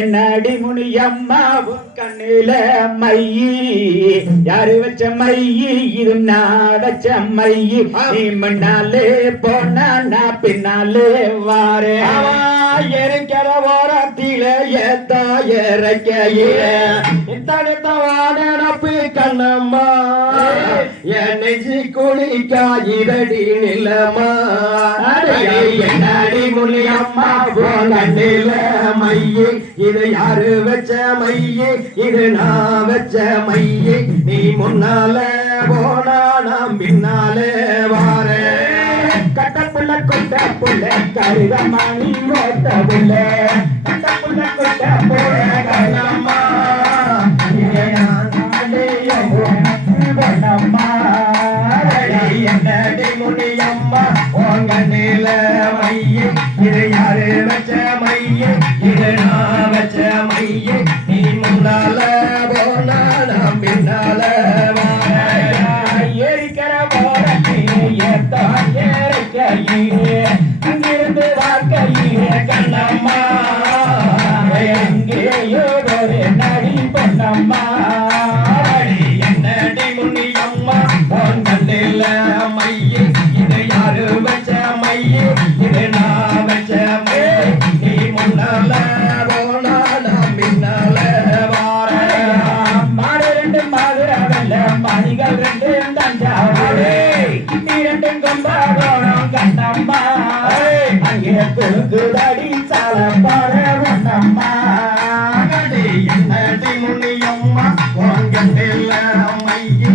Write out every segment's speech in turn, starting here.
என்னடி முனியம்மா கண்ணில மையி யாரு வச்ச மையி இது நான் வச்ச மையி நீ முன்னாலே போனா நான் பின்னாலே வாரே இருக்கிற ஓரத்தில ஏத்தா இறக்கையில இத்தனை தவானப்பு கண்ணம்மா என்னை நெஞ்சு குளிக்காயிரடி நிலமா என்னடி முனியம்மா போனில மையே இது யாரு வச்ச மையே இது நான் வச்ச மையே நீ முன்னால போனா நான் பின்னாலே வாரேன் கட்டப்புள்ள கொட்ட புள்ள கருகமணி ஓட்ட புள்ள கட்டப்புள்ள கொட்ட புள்ள கருகம்மா என்னடி முனியம்மா உங்க நில அங்கே சால பாட ஒன்னம்மா என்னடி முனியம்மா உன் கண்ணில மையே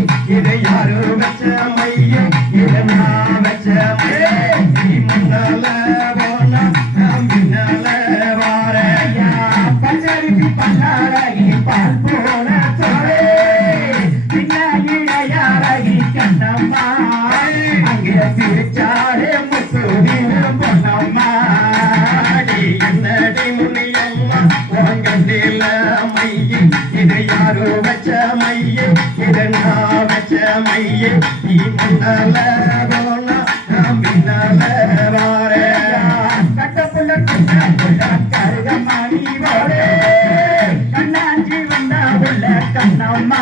யாரு வச்ச மையே இது நான் வச்ச மையே நீ முன்னால போனா நான் பின்னால வாரேன். பச்சரிசி பண்ணாரகி பால் போன சோழே பின்னாயிடையாரகி கண்ணம்மா அங்கே சிரிச்சாரே யாரோ வச்ச மையே இது நான் வச்ச மையே நீ முன்னால போனா நான் பின்னால கண்ணாஞ்சி வந்தா உள்ள கண்ணம்மா.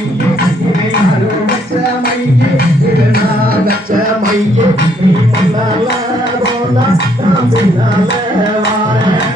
மையே இது யாரு வச்ச மையே இது நான் வச்ச மையே நீ முன்னால போனா நான் பின்னால வாரேன்.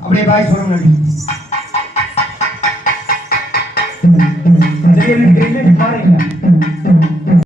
அப்படியே பாய் சொல்லுங்க பாருங்க